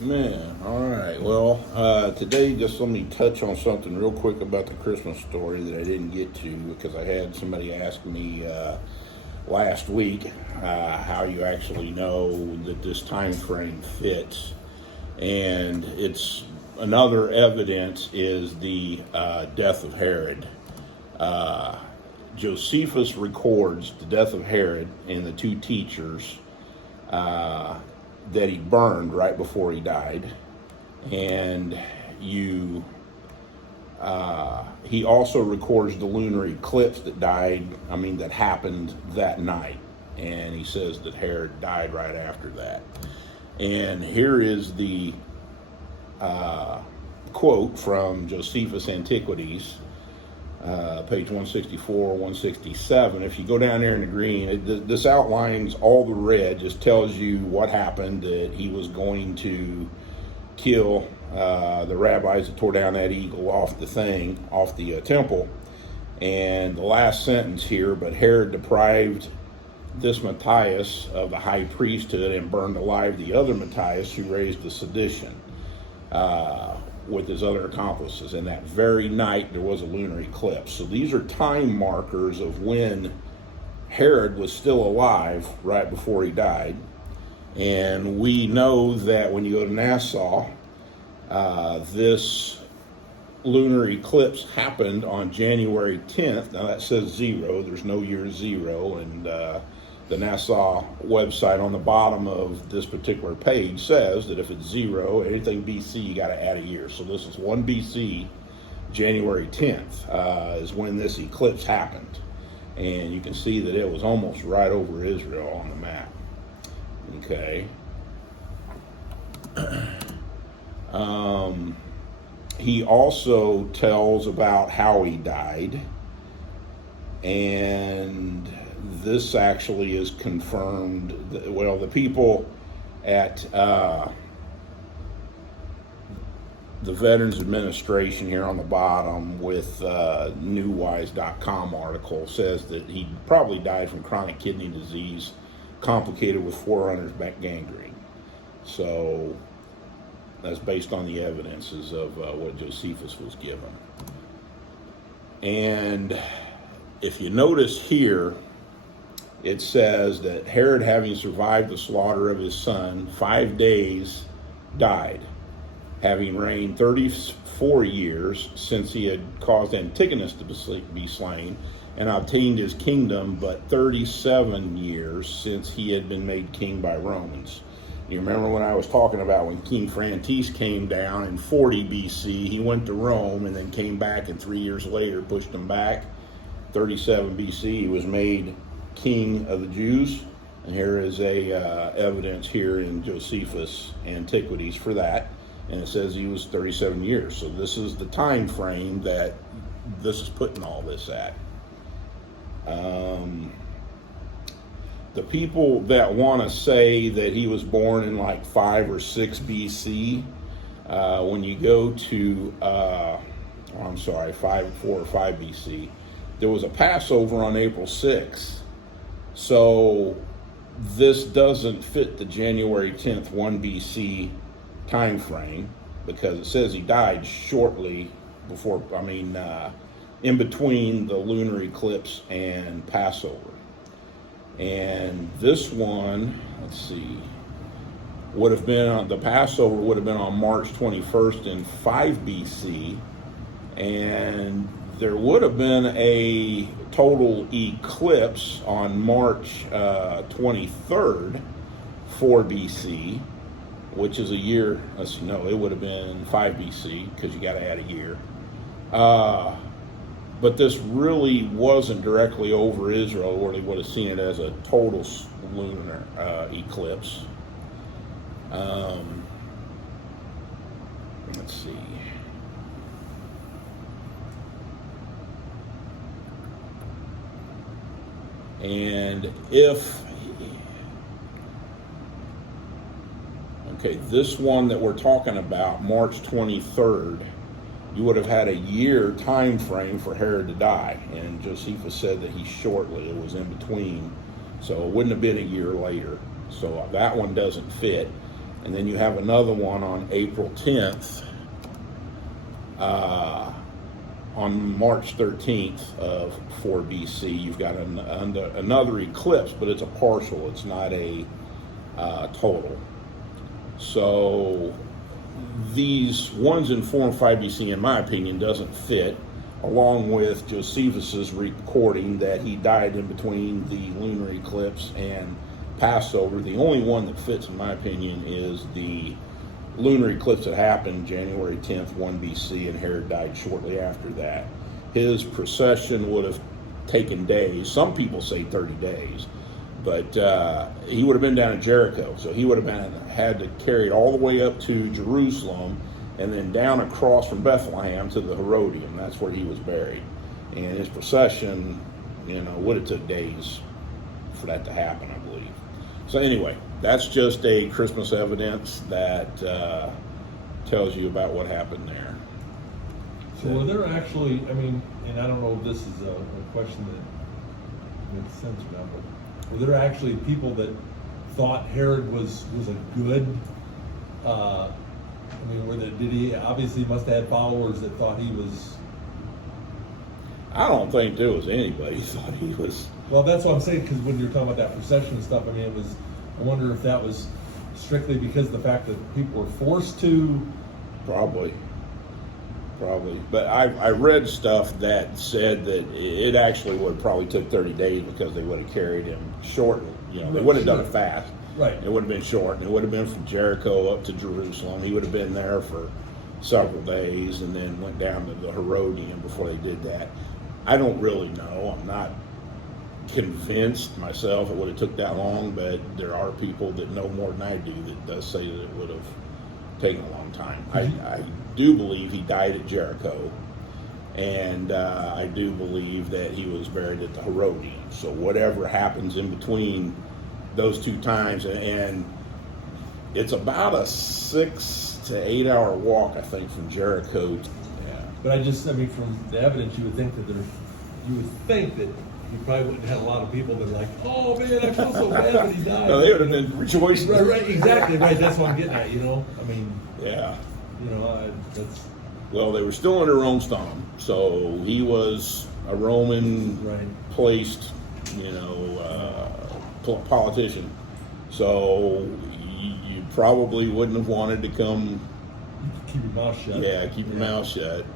Man, all right. Well, today just let me touch on something real quick about the Christmas story that I didn't get to because I had somebody ask me last week how you actually know that this time frame fits, and it's another evidence is the death of Herod. Josephus records the death of Herod and the two teachers that he burned right before he died, and he also records the lunar eclipse that happened that night, and he says that Herod died right after that. And here is the quote from Josephus Antiquities, page 164, 167. If you go down there in the green, this outlines all the red, just tells you what happened, that he was going to kill the rabbis that tore down that eagle off the temple. And the last sentence here, but Herod deprived this Matthias of the high priesthood and burned alive the other Matthias who raised the sedition. With his other accomplices. And that very night there was a lunar eclipse. So these are time markers of when Herod was still alive right before he died. And we know that when you go to Nassau, this lunar eclipse happened on January 10th. Now that says 0, there's no year 0, and the Nassau website on the bottom of this particular page says that if it's 0, anything BC, you got to add a year. So this is 1 BC, January 10th is when this eclipse happened. And you can see that it was almost right over Israel on the map. Okay. He also tells about how he died, and this actually is confirmed. Well, the people at the Veterans Administration here on the bottom with newwise.com article says that he probably died from chronic kidney disease complicated with forerunners gangrene. So that's based on the evidences of what Josephus was given. And if you notice here, it says that Herod, having survived the slaughter of his son 5 days, died, having reigned 34 years since he had caused Antigonus to be slain, and obtained his kingdom, but 37 years since he had been made king by Romans. You remember when I was talking about when King Phrantes came down in 40 BC, he went to Rome and then came back, and 3 years later pushed him back. 37 BC, he was made king of the Jews, and here is evidence here in Josephus Antiquities for that, and it says he was 37 years. So this is the time frame that this is putting all this at. The people that want to say that he was born in like 5 or 6 BC, when you go to 4 or 5 BC, there was a Passover on April 6th. So this doesn't fit the January 10th, 1 BC time frame, because it says he died shortly before, in between the lunar eclipse and Passover. And this one, let's see, the Passover would have been on March 21st in 5 BC, and there would have been a total eclipse on March 23rd, 4 BC, which is a year. It would have been 5 BC because you got to add a year. But this really wasn't directly over Israel, where they would have seen it as a total lunar eclipse. Let's see. And this one that we're talking about, March 23rd, you would have had a year time frame for Herod to die. And Josephus said that it was in between. So it wouldn't have been a year later. So that one doesn't fit. And then you have another one on April 10th. On March 13th of 4 BC, you've got another eclipse, but it's a partial. It's not a total. So these ones in 4 and 5 BC, in my opinion, doesn't fit, along with Josephus's recording that he died in between the lunar eclipse and Passover. The only one that fits, in my opinion, is the lunar eclipse that happened January 10th, 1 BC, and Herod died shortly after that. His procession would have taken days. Some people say 30 days, but he would have been down in Jericho, so he would have had to carry it all the way up to Jerusalem and then down across from Bethlehem to the Herodium. That's where he was buried. And his procession, would have took days for that to happen, I believe. So anyway, that's just a Christmas evidence that tells you about what happened there. So were there actually, and I don't know if this is a question that makes sense or not, but were there actually people that thought Herod was a good, did he obviously must have had followers that thought he was? I don't think there was anybody who thought he was. Well, that's what I'm saying, because when you're talking about that procession and stuff, I wonder if that was strictly because of the fact that people were forced to. Probably. But I read stuff that said that it actually would have probably took 30 days because they would have carried him short. They would have done it fast. Right. It would have been short, and it would have been from Jericho up to Jerusalem. He would have been there for several days and then went down to the Herodium before they did that. I don't really know. I'm not convinced myself it would have took that long, but there are people that know more than I do that does say that it would have taken a long time. I do believe he died at Jericho, and I do believe that he was buried at the Herodium. So whatever happens in between those two times, and it's about a 6 to 8 hour walk, I think, from Jericho. But from the evidence, you would think that you probably wouldn't have had a lot of people that are like, oh man, I feel so bad that he died. No, they would have been rejoicing. Right, exactly, right. That's what I'm getting at, Yeah. That's. Well, they were still under Rome's thumb, so he was a Roman placed, politician. So you probably wouldn't have wanted to come. Keep your mouth shut. Yeah, keep your mouth shut.